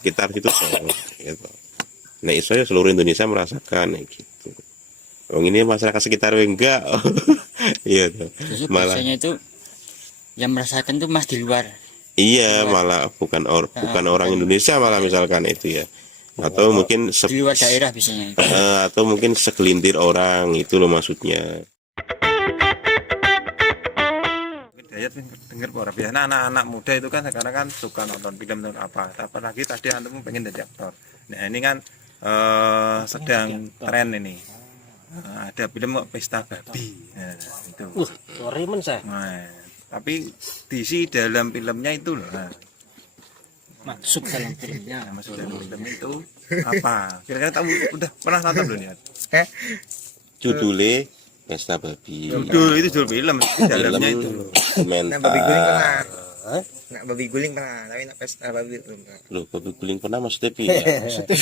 sekitar situ gitu. Nah iso ya seluruh Indonesia merasakan gitu. Ini masyarakat sekitar enggak. Iya tuh. Justru Malah biasanya itu yang merasakan tuh mas di luar. iya malah bukan orang Indonesia malah misalkan itu ya. Atau mungkin Di luar daerah biasanya. atau mungkin segelintir orang itu loh maksudnya. Dayat denger para biasanya anak-anak muda itu kan sekarang kan suka nonton film nonton apa. Apalagi tadi antum pengen jadi aktor. Nah ini kan sedang tren ini. Ada film Pesta Babi. Nah, itu. Sorry men saya. Nah, tapi diisi dalam filmnya itu loh. Nah, Masuk dalam filmnya. masuk dalam film itu apa? Kira-kira kamu udah pernah nonton belum ya? Judulnya Pesta Babi. Judul itu judul film, dalamnya itu loh. Nah, babi guling pernah. Komentar. Nah, babi guling pernah, tapi nak pesta babi belum pernah. Loh, babi guling pernah maksudnya piye? Itu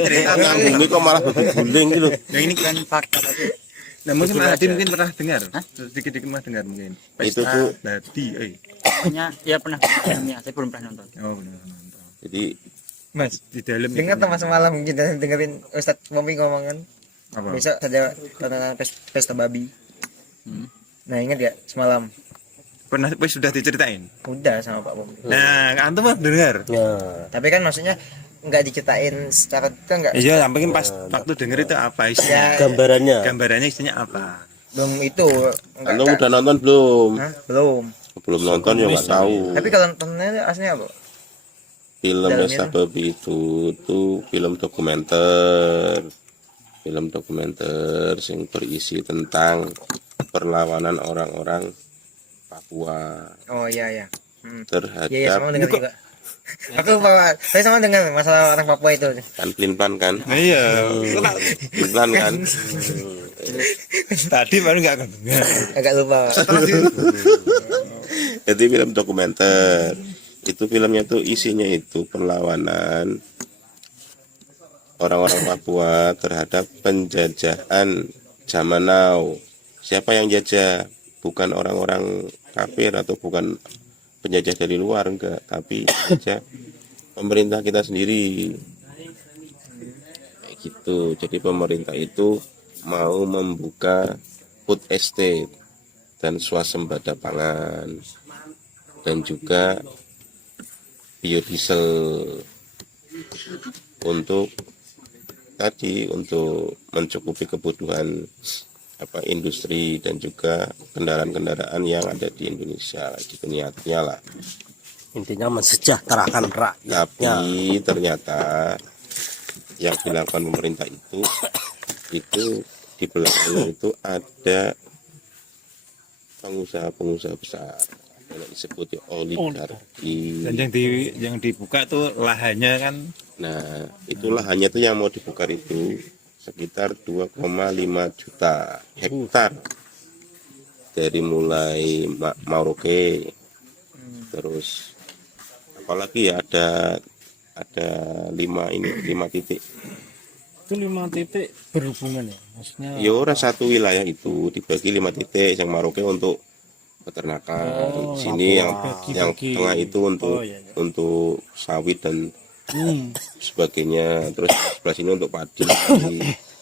cerita Ngambungi kok malah babi guling gitu. Nah ini kan fakta tapi. Nah mungkin Mas Hadi mungkin pernah dengar, sedikit-sedikit pernah dengar mungkin. Itu Pesta tuh Babi, Pokoknya ya pernah filmnya, saya belum pernah nonton. Oh benar nonton. jadi Mas, Di dalam dengar tuh mas semalam kita dengerin Ustadz Momi ngomongan apa? besok ada tontonan pesta babi. Nah ingat ya semalam Pernah sudah diceritain. udah sama Pak Momi. Nah, antum mah dengar. Tapi kan maksudnya nggak diceritain secara kan nggak. Iya, yang penting pas waktu denger itu apa isinya. Ya, Gambarannya isinya apa? belum itu. anda udah nonton belum? Hah? Belum. Belum nonton ya nggak tahu. Tapi kalau nontonnya aslinya apa? Film dalamnya Pesta Babi itu tuh film dokumenter yang berisi tentang perlawanan orang-orang Papua Oh iya iya. Iya sama terhadap dengar juga. Aku lupa, saya sama dengar masalah orang Papua itu. kan pelin-pelan kan Iya. pelin-pelan kan Tadi baru enggak dengar. Agak lupa. jadi film dokumenter itu filmnya tuh isinya itu perlawanan orang-orang Papua terhadap penjajahan zaman now. Siapa yang jajah? Bukan orang-orang kafir atau bukan penjajah dari luar, enggak, tapi jajah pemerintah kita sendiri. Kayak gitu. Jadi pemerintah itu mau membuka food estate dan swasembada pangan dan juga biodiesel untuk mencukupi kebutuhan industri dan juga kendaraan-kendaraan yang ada di Indonesia. Gitu niatnya lah. Intinya mensejahterakan rakyatnya. Tapi ternyata yang dilakukan pemerintah itu di belakangnya itu ada pengusaha-pengusaha besar yang disebut ya oligarki. Dan yang dibuka tuh lahannya kan. Nah, itulah hanya tuh yang mau dibuka itu sekitar 2,5 juta hektar dari mulai Merauke, terus apalagi ya ada 5 titik. Itu 5 titik berhubungan ya, maksudnya. Ya ora satu wilayah itu dibagi 5 titik, yang Merauke untuk peternakan, sini yang tengah itu untuk sawit dan sebagainya, terus sebelah sini untuk padi,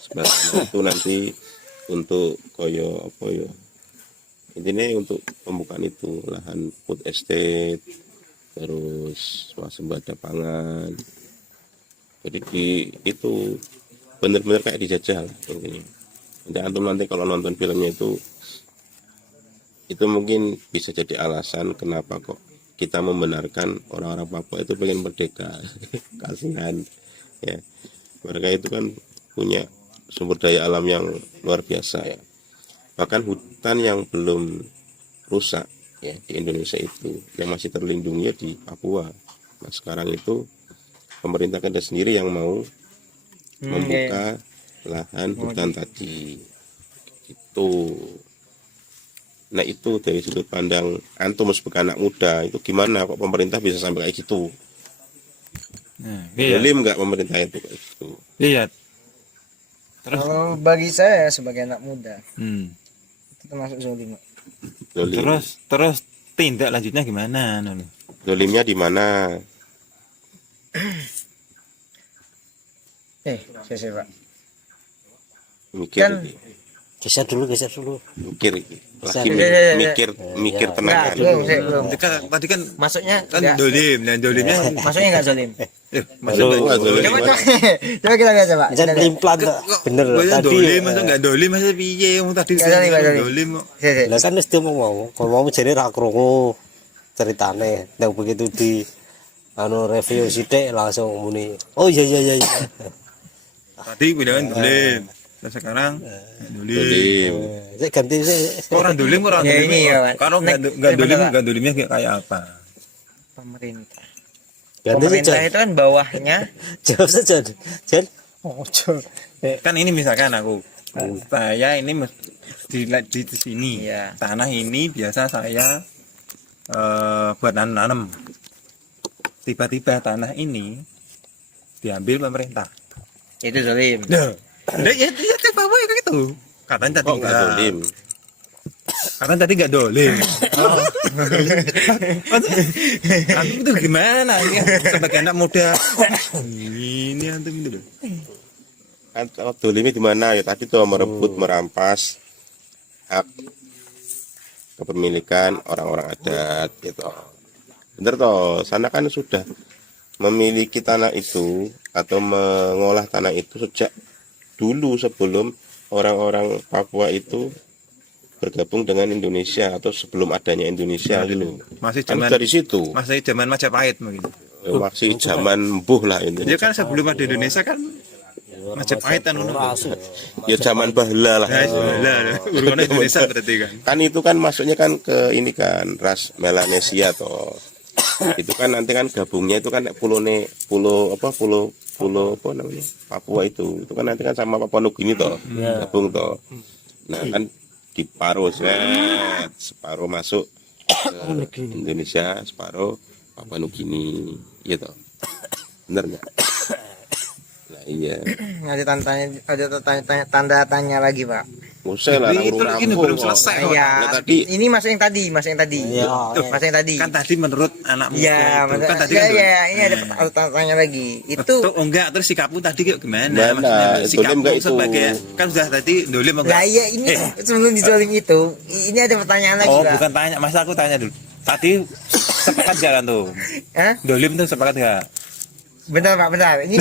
sebelah sana itu nanti untuk koyo apa ya, intinya untuk pembukaan itu lahan food estate, terus swasembada pangan. Jadi itu benar-benar kayak dijajah lah intinya. Nanti antum nanti kalau nonton filmnya itu mungkin bisa jadi alasan kenapa kok kita membenarkan orang-orang Papua itu pengen merdeka. Kasihan ya, mereka itu kan punya sumber daya alam yang luar biasa ya, bahkan hutan yang belum rusak ya di Indonesia itu yang masih terlindungi di Papua. Nah sekarang itu pemerintah kita sendiri yang mau membuka lahan hutan tadi itu. Nah itu dari sudut pandang antum sebagai anak muda itu gimana kok pemerintah bisa sampai kayak gitu? Zalim nggak pemerintah itu kayak gitu? Iya. Terus Kalau bagi saya sebagai anak muda itu termasuk zolim. Zalim. terus tindak lanjutnya gimana? Zalimnya di mana? Saya Pak. Mikir Kan- iki. geser dulu Mikir iki. Lagi Iya. mikir tenang. Belum. Tadi kan Masuknya kan enggak, dolim, dan dolimnya masuknya enggak zolim. maksudnya Enggak zolim. Coba kita lihat coba. jangan implan tak bener tadi tadi dolim, masa enggak dolim, masa piye kamu tadi Nggak dolim, nggak dolim. dolim kok. lah kan mesti mau jadi ra krungu ceritane dan begitu di review sithik langsung muni oh iya Tadi bilang dolim, dan sekarang dolim. Dolim. saya ganti saya Orang dolim, orang Ya, dolim. ini ya, Pak. Kalau Nek, enggak dolimnya kayak apa? Pemerintah. ganti Pemerintah saja itu kan bawahnya jawab saja Jan Kan ini misalkan aku, saya ini di sini, Iya. tanah ini biasa saya buat nanam. Tiba-tiba tanah ini diambil pemerintah. itu zolim. Ya, ya coba kayak gitu. Katanya tadi Kok enggak dolim? Katanya tadi enggak dolim. Antum itu gimana ini sebagai anak muda? Ini antum itu loh. Kan dolimnya di mana ya? Tadi tuh merebut, merampas hak kepemilikan orang-orang adat gitu. Bener toh, sana kan sudah memiliki tanah itu atau mengolah tanah itu sejak dulu sebelum orang-orang Papua itu bergabung dengan Indonesia atau sebelum adanya Indonesia gitu. Masih Kan zaman dari situ Majapahit mungkin. masih zaman Mbuh lah Ya Indonesia. kan sebelum ada Indonesia kan Majapahit kan ngono. Ya zaman bahla lah. Lah, urusan Indonesia berarti kan. Kan itu kan masuknya kan ke ini kan ras Melanesia toh. Itu kan nanti kan gabungnya itu kan pulau apa namanya Papua itu kan nanti kan sama Papua Nugini toh gabung toh. Nah kan diparuh separuh masuk ke Indonesia, separuh Papua Nugini gitu. Bener nggak? Nah iya. Ada tanda tanya lagi, Pak. Usai lah Ini rampung belum kok. selesai. Ya, Nah, tadi ini masuk yang tadi. Iya. Masuk yang tadi. Kan tadi menurut anak muda Iya, itu kan tadi kan ya, ini ada tanda tanya lagi. Itu Tuh, enggak, terus sikapmu tadi kayak gimana? Mana? Maksudnya Dolim sikapmu enggak itu? sebagai kan sudah tadi dolim enggak? lah ya ini sebelum dizolim itu, ini ada pertanyaan lagi, Oh, Pak. bukan tanya, masa aku tanya dulu. Tadi sepakat jalan tuh. Hah? Dolim tuh sepakat enggak? Bentar, Pak, bentar. Ini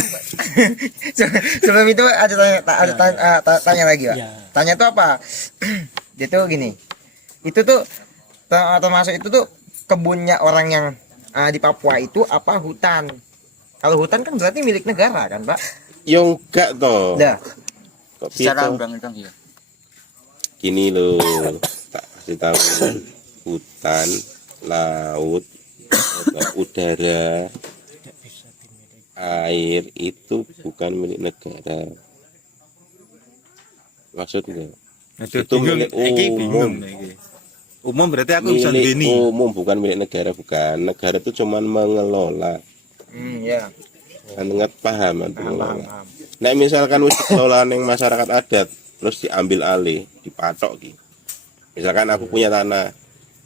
sebelum itu ada tanya lagi, Pak. Ya. Tanya tuh apa? Dia tuh gini. Itu tuh termasuk itu tuh kebunnya orang yang di Papua itu apa hutan? Kalau hutan kan berarti milik negara kan, Pak? yo enggak toh. Dah. Kok Secara gitu? undang-undang ya. Gini loh, tak kasih tahu hutan, laut, udara, air itu bukan milik negara. Maksudnya Itu milik umum. Umum berarti aku bisa milik gini. umum bukan milik negara, bukan. Negara itu cuma mengelola. Ya. Kan nggak paham antum mengelola. Paham. Nah misalkan wis dikelola ning masyarakat adat terus diambil alih, dipatok gitu. Misalkan aku punya tanah,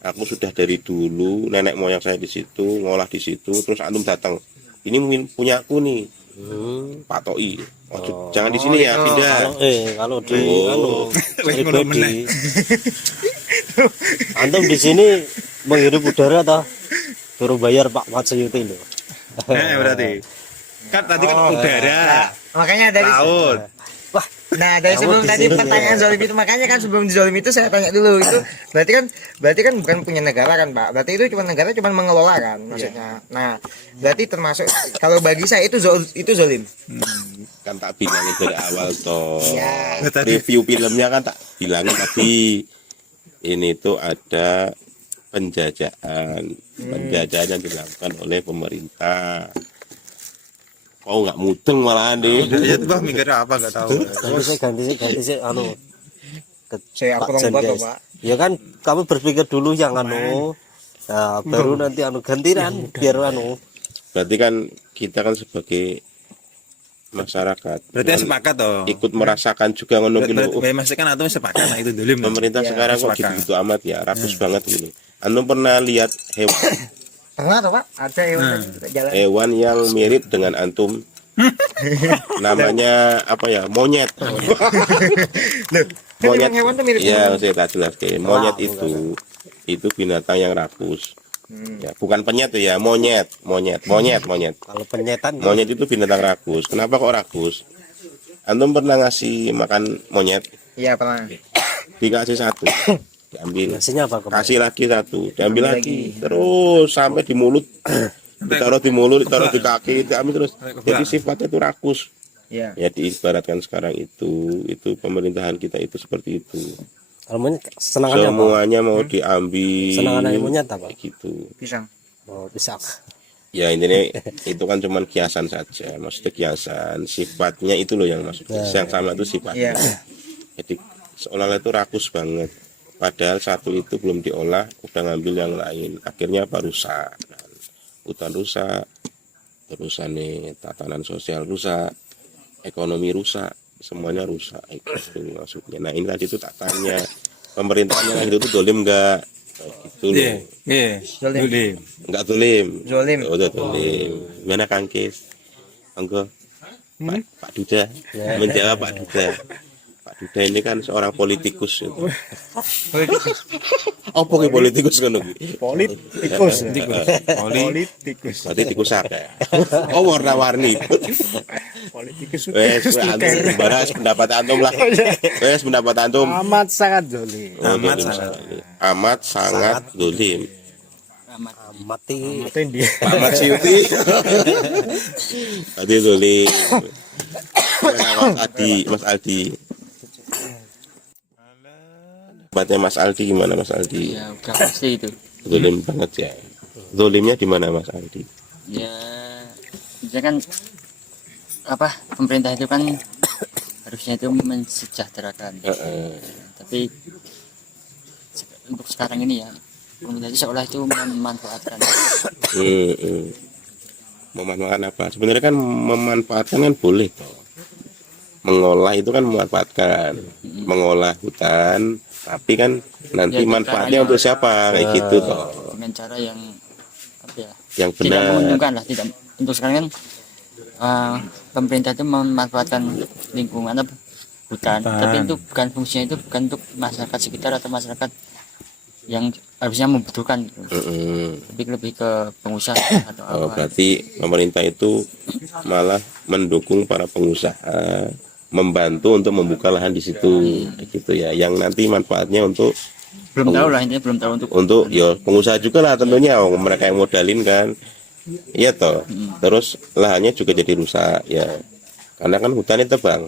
aku sudah dari dulu nenek moyang saya di situ, ngolah di situ, terus antum datang. Ini mungkin punya aku nih. Patoki. Jangan di sini ya, pindah. Kalau di Oh. pribadi antum di sini menghirup udara toh suruh bayar Pak Matsuyuti loh. Berarti. Kan tadi kan udara, Makanya dari laut. Nah, dari sebelum tadi pertanyaan zolim itu, makanya kan sebelum zolim itu saya tanya dulu itu berarti kan bukan punya negara kan, Pak. Berarti itu cuma negara cuma mengelola kan maksudnya. Nah, berarti termasuk kalau bagi saya itu zolim. Kan tak bilangin dari awal toh. Ya. Review filmnya kan tak bilangin tadi. Ini tuh ada penjajahan yang dilakukan oleh pemerintah. Oh nggak mudeng malahan deh. Ya tuh bah mikir apa enggak tahu. ganti sih Saya Pak kurang buat, Jandes. Pak. Ya kan kamu berpikir dulu yang nah, baru nanti gantian biar Berarti kan kita kan sebagai masyarakat Berarti kan sepakat toh. ikut merasakan juga ngono ki lho. Berarti masih kan atau sepakat nah itu dolim. Pemerintah Ya, sekarang kok sepakat. gitu amat ya, rakus banget gini. Anu pernah lihat hewan Pernah toh Pak? Ada hewan jalan. Hewan yang mirip dengan antum. Namanya apa ya? Monyet. Monyet. Hewan tuh mirip. Ya, saya tak jelaskan. Monyet itu binatang yang rakus. Ya, bukan penyet tuh ya, monyet. Kalau penyetan Monyet itu binatang rakus. Kenapa kok rakus? Antum pernah ngasih makan monyet? Iya pernah. Dikasih satu, diambil. nasinya apa kemarin? Kasih lagi satu, diambil lagi. Terus sampai di mulut. Ditaruh di mulut, ditaruh di kaki, diambil terus. Jadi sifatnya itu rakus. Iya. Ya diibaratkan sekarang itu pemerintahan kita itu seperti itu. Kalau monyet senangannya apa? Semuanya mau diambil. Senangannya monyet apa? Gitu. Pisang. Oh, pisang. Ya intinya itu kan cuma kiasan saja, maksudnya kiasan. Sifatnya itu loh yang maksudnya. Yang sama itu sifatnya. Iya. Jadi seolah-olah itu rakus banget. Padahal satu itu belum diolah, udah ngambil yang lain. Akhirnya apa? Rusak. Hutan rusak, terusannya tatanan sosial rusak, ekonomi rusak, semuanya rusak. Itu maksudnya. Nah ini tadi itu tak tanya, pemerintahnya itu tuh dolim nggak? Gitu loh. Zolim. Nggak dolim. Zolim. Oh, udah dolim. Gimana Kang Kis? Enggak. Pak Duda menjawab Pak Duda. Pak Duda ini kan seorang politikus itu. Apa ki politikus kan iki? Politikus. Politikus. Berarti tikusak ya. Oh warna-warni. Politikus. Wes antum bahas pendapat antum lah. Wes pendapat antum. Amat sangat zolim. Amat sangat dolim. Mati Amat siuti. Tadi dolim. Mas Aldi. Tempatnya Mas Aldi gimana Mas Aldi? Ya udah pasti itu. Dolim banget ya. Dolimnya di mana Mas Aldi? Ya kan apa pemerintah itu kan harusnya itu mensejahterakan. Tapi untuk sekarang ini ya pemerintah itu seolah itu memanfaatkan. Memanfaatkan apa? Sebenarnya kan memanfaatkan kan boleh toh. Mengolah itu kan memanfaatkan. Mengolah hutan, tapi kan nanti Ya, manfaatnya caranya, untuk siapa kayak gitu toh. dengan cara yang apa ya? Yang Tidak benar. menguntungkan lah, tidak untuk sekarang kan pemerintah itu memanfaatkan lingkungan apa hutan, tapi itu bukan fungsinya itu bukan untuk masyarakat sekitar atau masyarakat yang harusnya membutuhkan gitu. Tapi lebih ke pengusaha atau Oh, apa. berarti pemerintah itu malah mendukung para pengusaha, membantu untuk membuka lahan di situ, gitu ya. Yang nanti manfaatnya untuk Belum tahu lah, intinya belum tahu untuk ya pengusaha juga lah tentunya, mereka yang modalin kan, iya toh. Terus lahannya juga jadi rusak ya, karena kan hutannya tebang.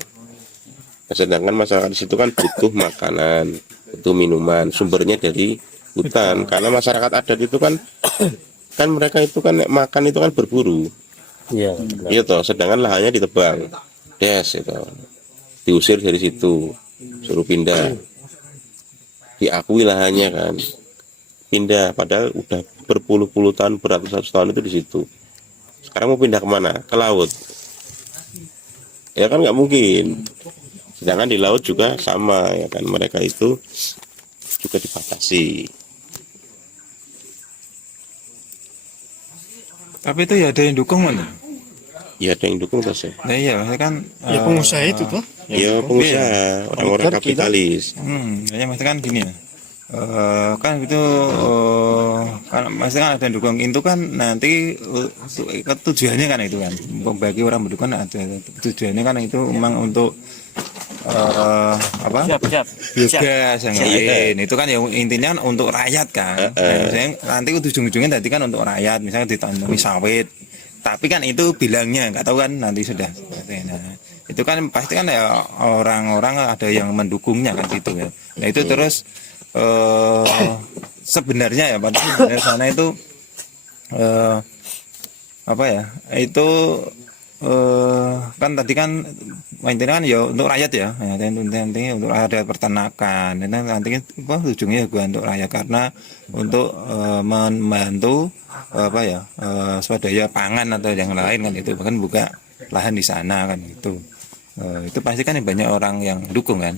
Sedangkan masyarakat di situ kan butuh makanan, butuh minuman, sumbernya dari hutan. Karena masyarakat adat itu kan mereka itu kan makan itu kan berburu. Iya. Iya toh, sedangkan lahannya ditebang. Des itu. Diusir dari situ. Suruh pindah. Diakui lahannya kan. Pindah padahal udah berpuluh-puluh tahun, beratus-ratus tahun itu di situ. Sekarang mau pindah kemana? Ke laut. Ya kan nggak mungkin. Sedangkan di laut juga sama ya kan, mereka itu juga dibatasi. Tapi itu ya ada yang dukung mana? Ya ada yang dukung terus ya. Nah iya, maksudnya kan Ya pengusaha itu tuh. Ya pengusaha, orang-orang kapitalis. ya maksudnya kan gini ya. Kan itu kan maksudnya kan ada yang dukung itu kan nanti tujuannya kan itu kan bagi orang mendukung ada tujuannya kan itu memang untuk apa biogas yang lain itu kan ya intinya kan untuk rakyat kan. Maksudnya nanti ujung-ujungnya nanti kan untuk rakyat, misalnya ditanami sawit, tapi kan itu bilangnya nggak tahu kan nanti sudah. Nah, itu kan pasti kan ya orang-orang ada yang mendukungnya kan gitu ya. Nah itu terus sebenarnya ya pada sebenarnya sana itu apa ya itu kan tadi kan intinya kan ya untuk rakyat ya, intinya untuk rakyat peternakan, dan nanti apa ujungnya juga untuk rakyat karena untuk membantu apa ya swadaya pangan atau yang lain kan itu, bahkan buka lahan di sana kan itu pasti kan banyak orang yang dukung kan.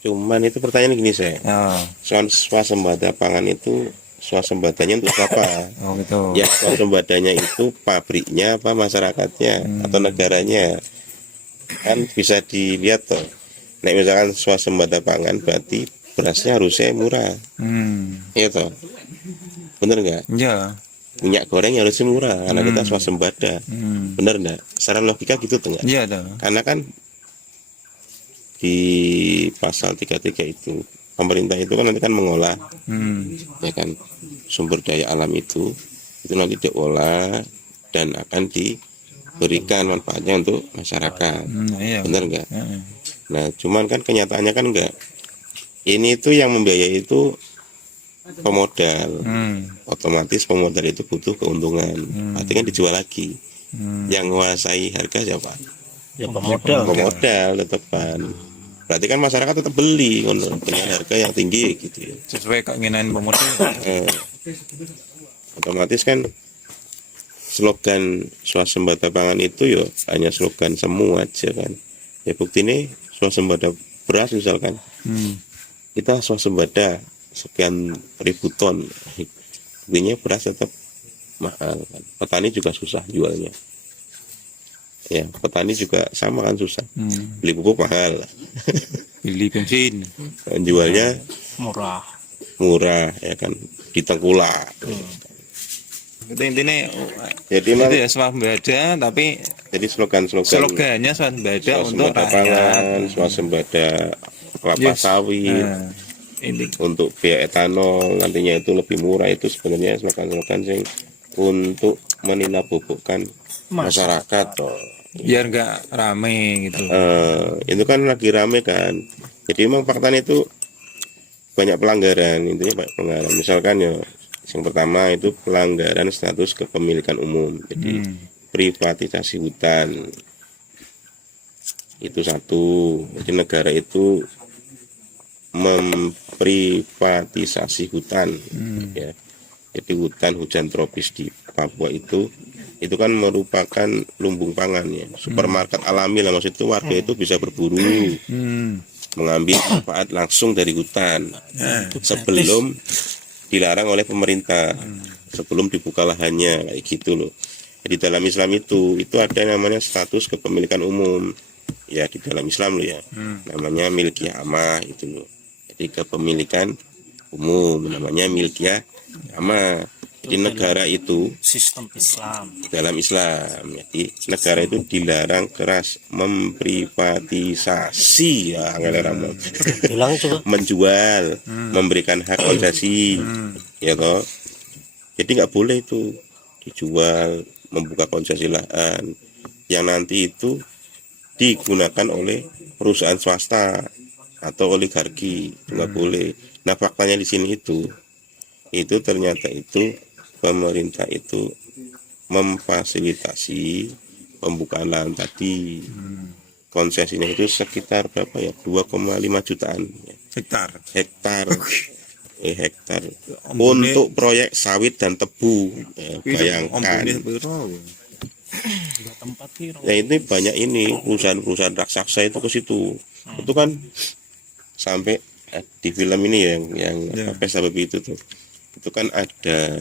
Cuman itu pertanyaan gini saya, Oh. swasembada pangan itu swasembadanya untuk apa? Oh gitu. Ya swasembadanya itu pabriknya apa masyarakatnya atau negaranya, kan bisa dilihat toh. Nek misalkan swasembada pangan berarti berasnya harusnya murah, iya toh, bener nggak? Ya. Minyak goreng harusnya murah karena kita swasembada, bener nggak? Secara logika gitu tuh nggak? Iya toh. Karena kan di pasal 33 itu pemerintah itu kan nanti kan mengolah ya kan sumber daya alam itu nanti diolah dan akan diberikan manfaatnya untuk masyarakat, Iya. bener nggak? Nah cuman kan kenyataannya kan enggak, ini itu yang membiayai itu pemodal, otomatis pemodal itu butuh keuntungan, berarti kan dijual lagi. Yang menguasai harga siapa? Ya pemodal. Pemodal tetepan, berarti kan masyarakat tetap beli ngono, dengan harga yang tinggi gitu ya. Sesuai keinginan pemodal. Otomatis kan slogan swasembada pangan itu ya hanya slogan semu aja kan. Ya bukti ini swasembada beras misalkan, kita swasembada sekian ribu ton, buktinya beras tetap mahal kan. Petani juga susah jualnya. Ya petani juga sama kan susah, beli pupuk mahal, Beli bensin. dan jualnya murah ya kan, di tengkulak. Itu intinya Jadi itu memang ya swasembada tapi jadi slogannya slogannya swasembada untuk swasembada pangan, rakyat. swasembada kelapa Yes. sawit, Nah, ini untuk biaya etanol nantinya itu lebih murah, itu sebenarnya slogan-slogan yang untuk meninabobokan masyarakat toh. biar nggak rame gitu. Itu kan lagi rame kan, jadi memang faktanya itu banyak pelanggaran, intinya banyak pelanggaran. Misalkan ya yang pertama itu pelanggaran status kepemilikan umum, jadi privatisasi hutan itu satu. Jadi negara itu memprivatisasi hutan ya. Jadi hutan hujan tropis di Papua itu kan merupakan lumbung pangan ya, supermarket alami lah, maksud itu warga itu bisa berburu, mengambil manfaat langsung dari hutan sebelum dilarang oleh pemerintah, sebelum dibuka lahannya kayak gitu loh. Di dalam Islam itu ada namanya status kepemilikan umum ya, di dalam Islam loh ya, namanya milkiyah amah itu loh. Jadi kepemilikan umum namanya milkiyah amah. Jadi negara itu Sistem Islam. dalam Islam, jadi negara itu dilarang keras memprivatisasi ya, Bilang coba. menjual, memberikan hak konsesi, ya toh. Jadi nggak boleh itu dijual, membuka konsesi lahan yang nanti itu digunakan oleh perusahaan swasta atau oligarki, nggak boleh. Nah faktanya di sini itu ternyata itu pemerintah itu memfasilitasi pembukaan lahan tadi. Konsesinya itu sekitar berapa ya, 2,5 jutaan Hektar. hektar untuk proyek sawit dan tebu ya, bayangkan. Ya ini banyak ini perusahaan-perusahaan raksasa itu ke situ. Itu kan sampai di film ini yang Pesta Babi itu tuh, itu kan ada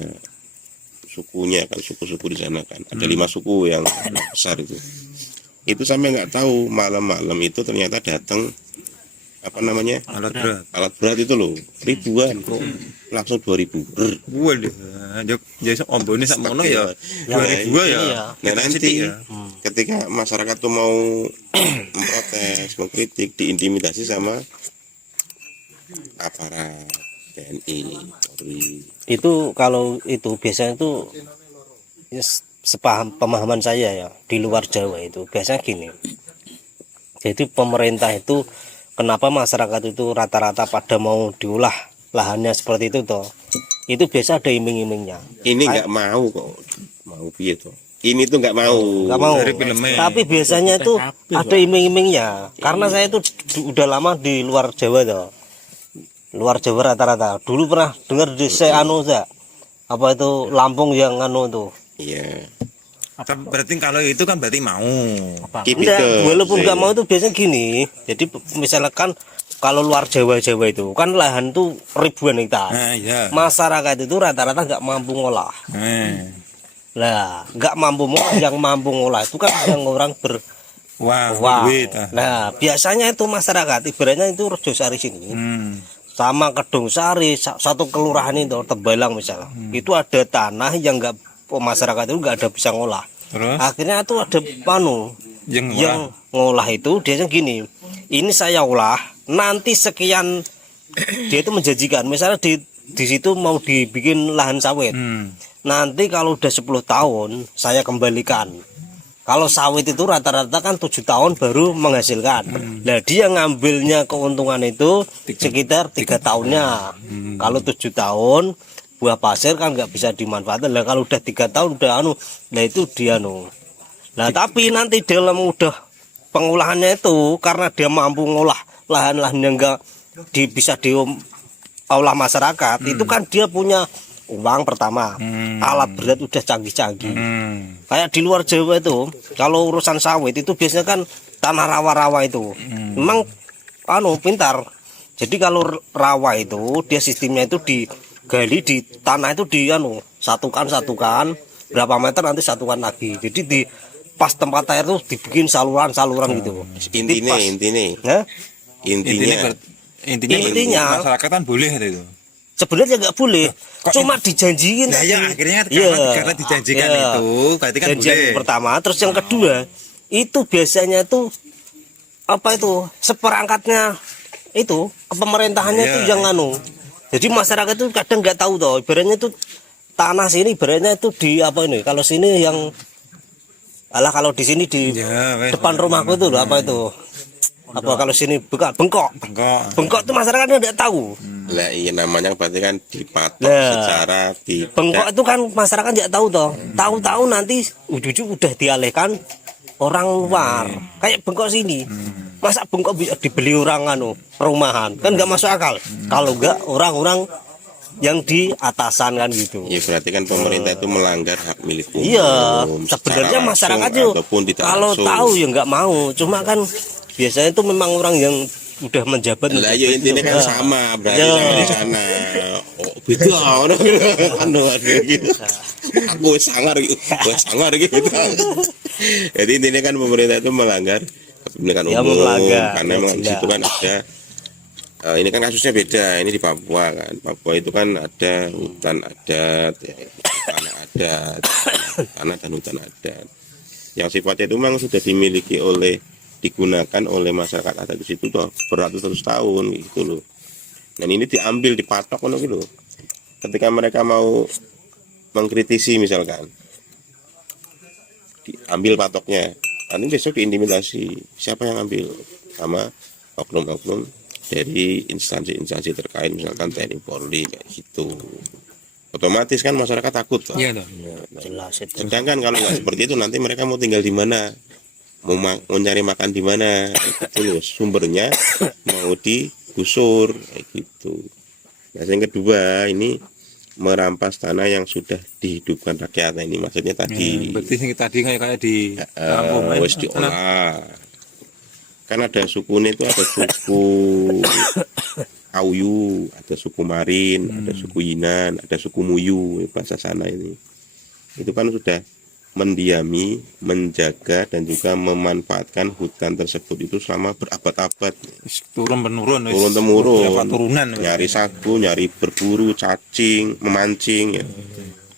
sukunya kan, suku-suku di sana kan ada 5 suku yang besar itu sampai nggak tahu malam-malam itu ternyata datang apa namanya alat berat itu loh, ribuan kok langsung 2.000. Waduh, jadi ombone sak mono ya 2.000 ya. Nah nanti ketika masyarakat tuh mau memprotes, mengkritik, diintimidasi sama aparat TNI, Polri. Itu kalau itu biasanya itu ya, pemahaman saya ya di luar Jawa itu biasanya gini. Jadi pemerintah itu kenapa masyarakat itu rata-rata pada mau diolah lahannya seperti itu toh? Itu biasa ada iming-imingnya. Ini nggak mau kok, mau piye toh? Ini tuh nggak mau. Nggak mau. Dari filmnya. Tapi biasanya itu ada iming-imingnya. Karena saya itu udah lama di luar Jawa toh. Luar Jawa rata-rata. Dulu pernah dengar di apa itu Lampung yang tuh. Iya. Berarti kalau itu kan berarti mau. Keep it Enggak, up. walaupun nggak mau itu biasanya gini. Jadi misalkan kalau luar Jawa itu kan lahan tuh ribuan hektar. Nah, iya. Masyarakat itu rata-rata nggak mampu ngolah. Nah, nggak mampu ngolah, yang mampu ngolah itu kan yang orang Wah, wow. duit. Nah, biasanya itu masyarakat ibaratnya itu Rejosari sini sama Kedung Sari satu kelurahan itu Tembalang misalnya. Itu ada tanah yang nggak masyarakat itu nggak ada bisa ngolah. Terus Akhirnya itu ada yang ngolah itu dia gini. Ini saya olah nanti sekian dia itu menjanjikan misalnya di situ mau dibikin lahan sawit. Nanti kalau udah 10 tahun saya kembalikan. Kalau sawit itu rata-rata kan 7 tahun baru menghasilkan. Nah dia ngambilnya keuntungan itu sekitar 3 tahunnya. Kalau 7 tahun buah pasir kan nggak bisa dimanfaatkan. Nah kalau udah 3 tahun udah nah itu dia Nah tapi nanti dalam udah pengolahannya itu karena dia mampu ngolah lahan-lahan yang enggak bisa diolah masyarakat, itu kan dia punya uang pertama, alat berat udah canggih-canggih. Kayak di luar Jawa itu, kalau urusan sawit itu biasanya kan tanah rawa-rawa itu, memang pintar. Jadi kalau rawa itu dia sistemnya itu digali di tanah itu satukan berapa meter nanti satukan lagi. Jadi di pas tempat air itu dibikin saluran gitu. Intinya masyarakat kan boleh itu. Sebenarnya nggak boleh, cuma dijanjiin. Nah, ya akhirnya karena dijanjikan itu, berarti kan janjian boleh. Pertama, terus yang kedua itu biasanya itu seperangkatnya itu pemerintahannya itu yang Jadi masyarakat itu kadang nggak tahu toh, ibaratnya itu tanah sini ibaratnya itu kalau sini yang kalau di sini di depan rumahku itu kalau sini bengkok itu masyarakatnya tidak tahu. Lah iya namanya berarti kan dipatok secara bengkok itu kan masyarakat tidak tahu toh. Tahu-tahu nanti ujung-ujung udah dialihkan orang luar. Kayak bengkok sini. Masa bengkok bisa dibeli orang perumahan? Kan nggak masuk akal. Kalau nggak orang-orang yang di atasan kan gitu. Ya berarti kan pemerintah itu melanggar hak milik umum. Iya, sebenarnya masyarakat juga kalau tahu ya nggak mau. Cuma kan biasanya itu memang orang yang udah menjabat. Lah ya intinya kan sama berarti sama di sana. Oh, beda gitu. Aku sangar gitu. Jadi intinya kan pemerintah itu melanggar kepentingan umum karena memang di situ kan ada ini kan kasusnya beda, ini di Papua kan. Papua itu kan ada hutan adat, tanah adat, tanah dan hutan adat. Yang sifatnya itu memang sudah digunakan oleh masyarakat adat di situ tuh beratus-ratus tahun gitu loh. Dan ini diambil, dipatok gitu loh. Ketika mereka mau mengkritisi misalkan, diambil patoknya, nanti besok diintimidasi. Siapa yang ambil? Sama oknum-oknum dari instansi-instansi terkait misalkan TNI Polri kayak gitu. Otomatis kan masyarakat takut toh. Iya toh. Jelas itu. Sedangkan kalau nggak seperti itu nanti mereka mau tinggal di mana? Mau nyari makan di mana? Itu loh sumbernya mau digusur kayak gitu. Nah, yang kedua ini merampas tanah yang sudah dihidupkan rakyat. Nah, ini maksudnya tadi. Berarti tadi kayak di kampung wis diolah. Kan ada sukunya itu ada suku Auyu, ada suku Marin, ada suku Yinan, ada suku Muyu bahasa sana ini. Itu kan sudah mendiami, menjaga dan juga memanfaatkan hutan tersebut itu selama berabad-abad. Turun temurun, turunan. Nyari sagu, nyari berburu, cacing, memancing ya.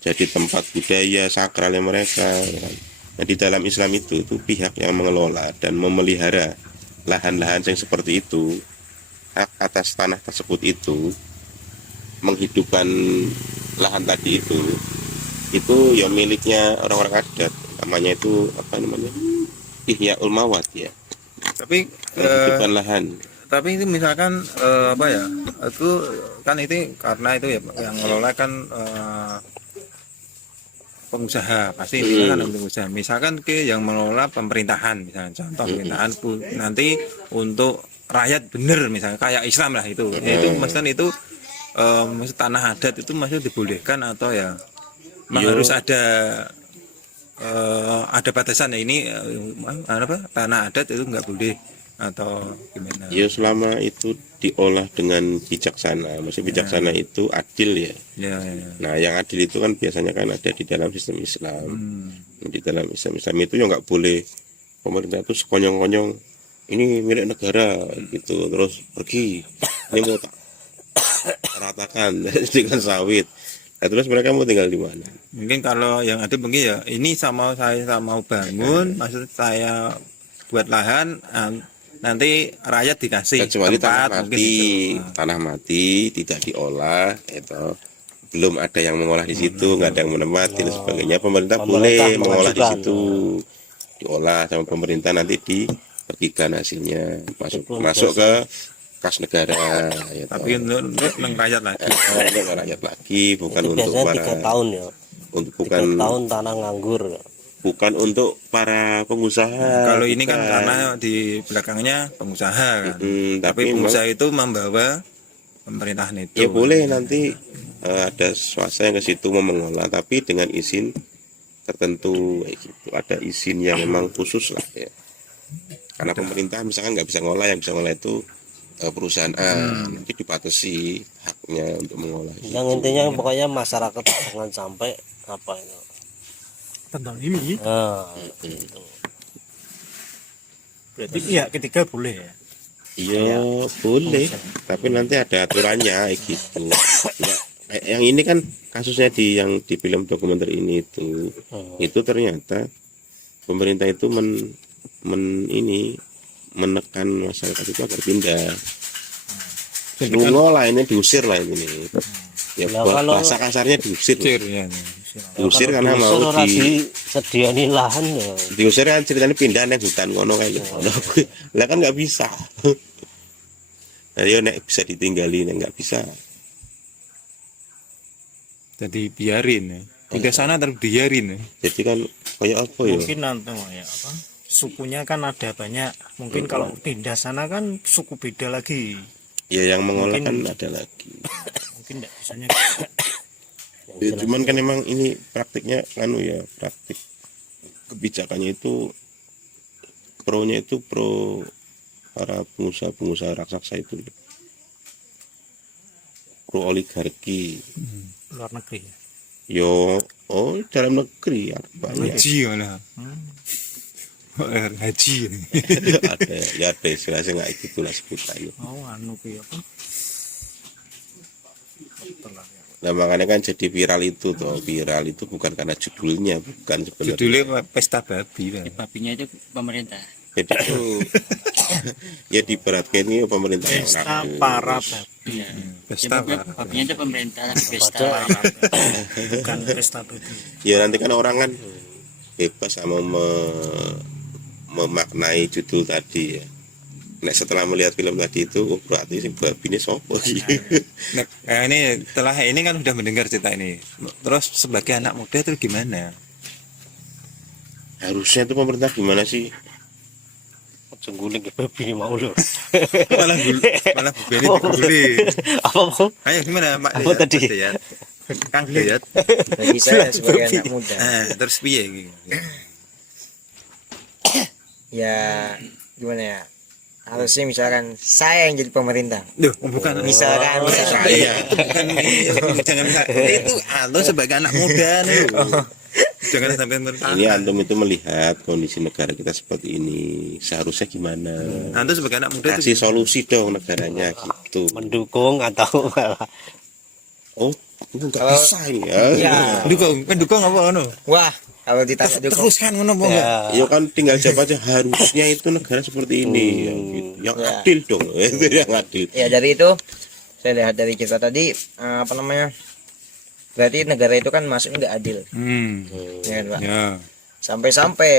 Jadi tempat budaya sakralnya mereka. Ya. Nah, di dalam Islam itu pihak yang mengelola dan memelihara lahan-lahan yang seperti itu, hak atas tanah tersebut itu, menghidupkan lahan tadi itu ya miliknya orang-orang adat, namanya itu Ihyaul Mawat ya. Tapi menghidupkan lahan. Tapi itu misalkan itu kan itu karena itu ya yang ngelola kan pengusaha pasti misalkan pengusaha, misalkan yang mengelola pemerintahan misalnya contoh pemerintahan nanti untuk rakyat bener misalnya kayak Islam lah itu maksudnya itu maksud tanah adat itu masih dibolehkan atau ya harus ada batasan ya ini tanah adat itu nggak boleh atau gimana? Ya selama itu diolah dengan bijaksana, maksudnya bijaksana itu adil ya. Ya, ya. Nah yang adil itu kan biasanya kan ada di dalam sistem Islam. Di dalam Islam itu ya nggak boleh pemerintah itu sekonyong-konyong ini milik negara gitu terus pergi ini mau tak ratakan dengan sawit. Nah, terus mereka mau tinggal di mana? Mungkin kalau yang ada mungkin ya ini sama saya mau bangun, maksud saya buat lahan, nanti rakyat dikasih Kecuali tanah mungkin mati, itu. tanah mati tidak diolah, itu belum ada yang mengolah di situ, nggak ada yang menempati dan sebagainya. Pemerintah boleh mengolah di mengajukan. situ, diolah sama pemerintah nanti dibagikan hasilnya masuk ke kas negara. Ya, Tapi untuk rakyat lagi. untuk rakyat lagi, bukan Itu untuk biasanya para 3 tahun ya. untuk 3 bukan tahun tanah nganggur. bukan untuk para pengusaha. Kalau ini kan bukan. karena di belakangnya pengusaha kan. tapi Tapi pengusaha itu membawa pemerintahan itu. ya boleh nanti ada swasta yang ke situ mau mengolah tapi dengan izin tertentu kayak gitu. Ada izin yang memang khusus lah ya. Karena pemerintah misalkan nggak bisa ngolah, yang bisa ngolah itu perusahaan A, nanti dibatasi haknya untuk mengolah. Yang intinya pokoknya masyarakat jangan sampai apa itu. tentang ini Nah, berarti pihak ketiga boleh ya. Iya boleh, tapi nanti ada aturannya kayak gitu. Ya, yang ini kan kasusnya yang di film dokumenter ini itu ternyata pemerintah itu menekan masyarakat itu agar pindah. Ngolah ini diusir lah ini. Ya Nah, kalau- bahasa kasarnya diusir. Kecil, ya. Diusir karena diusir mau ora disediani lahan ya. diusir kan ceritanya pindah neng hutan ngono kan. Lah kan nggak bisa. Nah, yo nek bisa ditinggali nek nggak bisa. Jadi biarin ya. Pindah sana terus biarin ya. Jadi kan kayak apa ya? Mungkin nanti ya apa sukunya kan ada banyak, mungkin kalau pindah sana kan suku beda lagi, Ya yang mengolah Mungkin- kan ada lagi. mungkin tidak bisanya Ya, cuman kan emang ini praktiknya praktik kebijakannya itu pro-nya itu pro para pengusaha raksasa itu. Pro oligarki. luar negeri ya. Yo dalam negeri ya banyak. Haji malah. Haji. ada istilahnya nggak gitu lah sebutannya. Anu ki apa Nah makanya kan jadi viral itu bukan karena judulnya, bukan sebenarnya. Judulnya pesta babi lah. Babinya itu pemerintah. Jadi itu ya diberatkan ini pemerintah yang pesta rakus. para babi, Iya. Pesta Ya, apa? babinya itu pemerintah lagi pesta. bukan pesta babi. Ya nanti kan orang kan bebas sama memaknai judul tadi ya. Nah setelah melihat film tadi itu berarti si babi ini sopo sih. Nah, ini setelah ini kan udah mendengar cerita ini. Terus sebagai anak muda itu gimana? Harusnya itu pemerintah gimana sih? Jengguling ke babi mau lho. malah beli dibeli. Apa? Ayo gimana Pak? Apa tadi? Dayat? Kang Dayat. Bagi saya sebagai anak muda Terus piye iki? ya gimana ya, harusnya misalkan saya yang jadi pemerintah, Duh, bukan misalkan saya. Jangan itu antum sebagai anak muda nih. Jangan sampai Ini antum itu melihat kondisi negara kita seperti ini seharusnya gimana? antum sebagai anak muda Kasih itu solusi dong negaranya gitu. Mendukung atau malah Oh itu nggak Kalau- bisa ini ya. ya dukung apa ngono? wah kalau ditanya dukung Terus kan ngono apa enggak? Ya kan tinggal jawab aja harusnya itu negara seperti ini ya, gitu. Yang Ya. adil dong. Itu yang adil. ya dari itu saya lihat dari cerita tadi apa namanya, berarti negara itu kan masuknya nggak adil ya kan Pak, Ya. sampai-sampai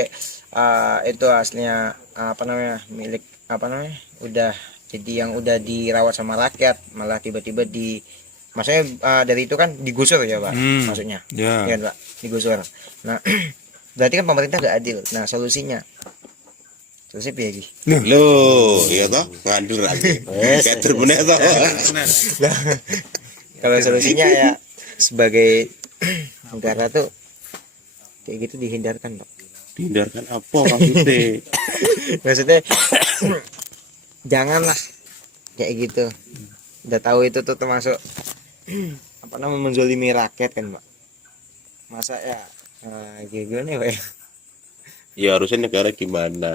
itu aslinya apa namanya milik apa namanya udah jadi yang udah dirawat sama rakyat malah tiba-tiba maksudnya dari itu kan digusur ya Pak, maksudnya Ya. ya kan Pak, digusur. Nah berarti kan pemerintah nggak adil. Nah solusi piye iki? Loh, iya toh ngandel lagi. Kayak terbener toh. Kalau solusinya ya sebagai negara tuh kayak gitu dihindarkan Pak. Dihindarkan apa maksudnya? Maksudnya janganlah kayak gitu. Udah tahu itu tuh termasuk apa namanya menzolimi rakyat kan Pak. Masa ya gimana ya Pak ya? Ya harusnya negara gimana,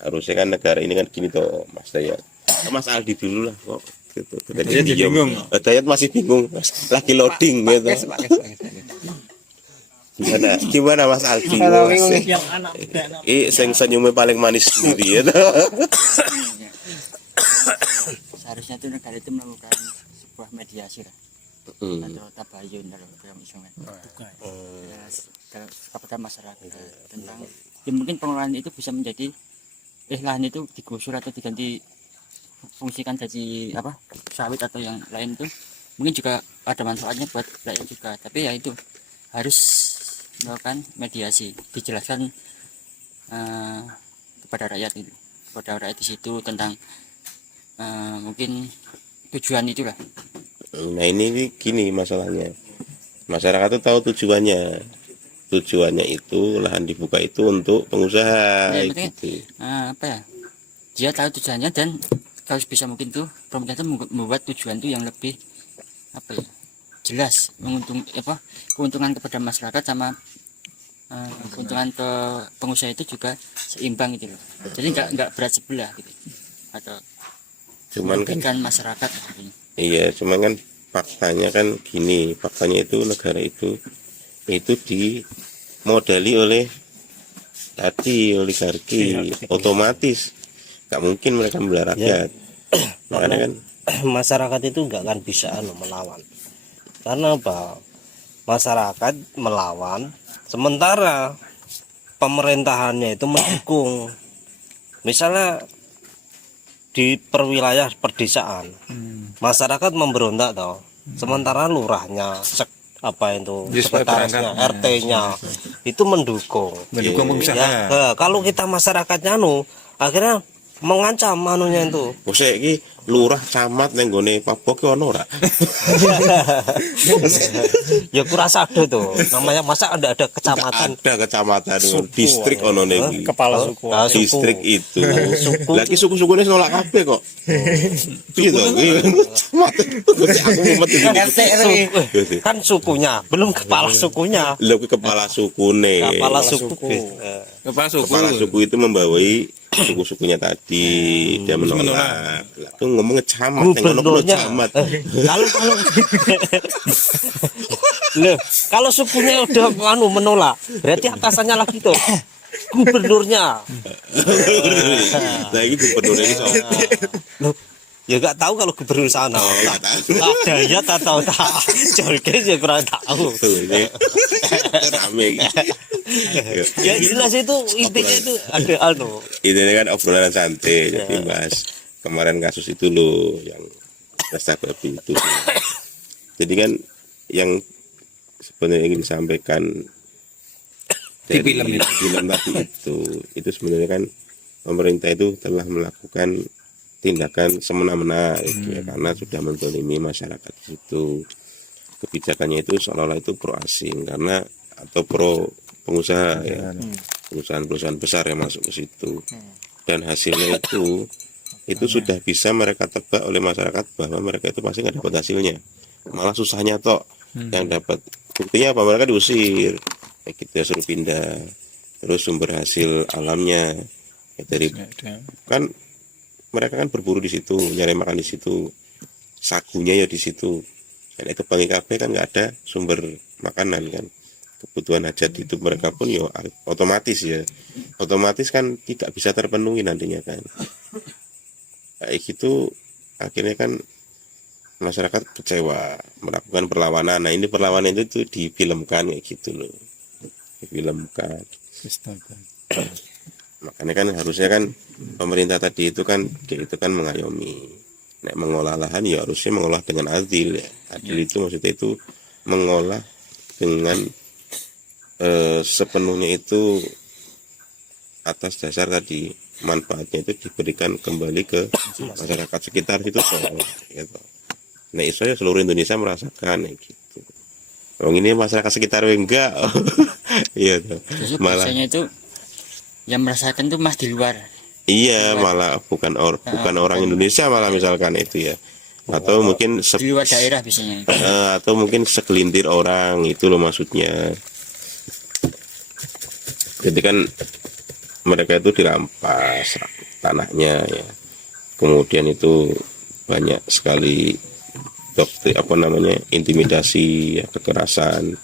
harusnya kan negara ini kan gini toh Mas Dayat. Mas Aldi dulu lah kok gitu. Dayat bingung. Dayat masih bingung, lagi loading gitu. Gimana Mas Aldi? yang anak muda Sing senyumnya paling manis sendiri ya. Seharusnya itu negara itu melakukan sebuah mediasi lah atau tabayun dalam isu kepada masyarakat tentang ya mungkin pengelolaan itu bisa menjadi lahan itu digusur atau diganti fungsikan jadi apa sawit atau yang lain itu mungkin juga ada manfaatnya buat rakyat juga, tapi ya itu harus melakukan mediasi, dijelaskan kepada rakyat itu, kepada rakyat di situ tentang mungkin tujuan itulah. Nah ini gini masalahnya, masyarakat tuh tahu tujuannya itu lahan dibuka itu untuk pengusaha Ya, penting, gitu. apa ya, dia tahu tujuannya dan kalau bisa mungkin tuh pemerintah itu membuat tujuan itu yang lebih apa ya, jelas keuntungan kepada masyarakat sama keuntungan ke pengusaha itu juga seimbang gitu loh, jadi nggak berat sebelah gitu atau Cuman kan masyarakat gitu. iya, cuman kan faktanya kan gini, faktanya itu negara itu dimodali oleh tadi oligarki, otomatis nggak mungkin mereka membela rakyat. Makanya kan masyarakat itu nggak akan bisa melawan, karena apa, masyarakat melawan sementara pemerintahannya itu mendukung. Misalnya di perwilayah perdesaan masyarakat memberontak toh, sementara lurahnya apa itu sekretarisnya RT-nya itu mendukung pengusaha. ya. Kalau kita masyarakatnya akhirnya mengancam itu. bosek iki lurah camat neng gone Papua ki ono ora? Ya kurang sado tuh namanya, masa ada kecamatan Ada kecamatan distrik ono neng kepala suku distrik itu. suku Lagi suku-sukune nolak kabeh kok. Piye to? Aku mumet iki. kan sukunya belum kepala sukunya, Lho ki kepala sukune. kepala suku. Kepala suku itu membawai suku-sukunya tadi, dia menolak. Lah tuh ngomong camat, yang ngono Gubernurnya camat. kalau loh, kalau sukunya udah menolak berarti atasannya lagi tuh gubernurnya. Nah ini gubernur ini soal Loh, ya nggak tahu kalau gubernur sana. Ada ya tak tahu tak. Jorge ya kurang tahu. tuh ini rame. Ya jelas itu intinya itu ada Ini kan obrolan santai, jadi bahas kemarin kasus itu loh yang pesta babi itu. Jadi kan yang sebenarnya ingin disampaikan dari film tadi itu sebenarnya kan pemerintah itu telah melakukan tindakan semena-mena ya, karena sudah menzalimi masyarakat itu. Kebijakannya itu seolah-olah itu pro asing karena atau pro pengusaha ya, perusahaan-perusahaan besar yang masuk ke situ, dan hasilnya itu sudah bisa mereka tebak oleh masyarakat bahwa mereka itu pasti nggak dapat hasilnya, malah susahnya toh yang dapat. Buktinya apa, mereka diusir kayak gitu ya, suruh pindah. Terus sumber hasil alamnya ya, dari kan mereka kan berburu di situ, nyari makan di situ, sagunya ya di situ, dan itu Bangi KB kan nggak ada sumber makanan kan, kebutuhan hajat hidup mereka pun ya otomatis kan tidak bisa terpenuhi nantinya kan. Kayak gitu akhirnya kan masyarakat kecewa, melakukan perlawanan. Nah ini perlawanan itu difilmkan kayak gitu loh, difilmkan. Makanya kan harusnya kan pemerintah tadi itu kan kayak itu kan mengayomi. Nek mengolah lahan ya harusnya mengolah dengan adil ya. Adil itu maksudnya itu mengolah dengan sepenuhnya itu atas dasar tadi manfaatnya itu diberikan kembali ke masyarakat sekitar situ gitu. Nah itu ya seluruh Indonesia merasakan gitu. Wong ini masyarakat sekitar enggak. Iya tuh. Justru Malah biasanya itu yang merasakan tuh mas di luar Iya, malah bukan orang Indonesia malah misalkan itu ya. Atau mungkin di luar daerah biasanya. atau mungkin segelintir orang itu loh maksudnya. Jadi kan mereka itu dirampas tanahnya ya. Kemudian itu banyak sekali doktrin intimidasi ya, kekerasan.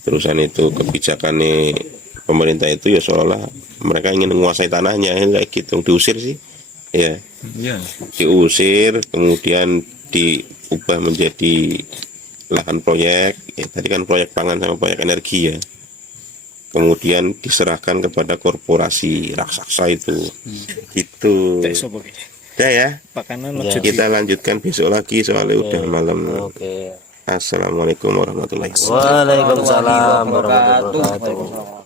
Terusan itu kebijakannya pemerintah itu ya seolah mereka ingin menguasai tanahnya kayak gitu, diusir sih ya. Iya. Diusir kemudian diubah menjadi lahan proyek ya, tadi kan proyek pangan sama proyek energi ya, kemudian diserahkan kepada korporasi raksasa itu. Itu udah ya, Pakanan kita lanjutkan besok lagi soalnya udah malam. Oke. Assalamualaikum warahmatullahi wabarakatuh. Waalaikumsalam warahmatullahi wabarakatuh.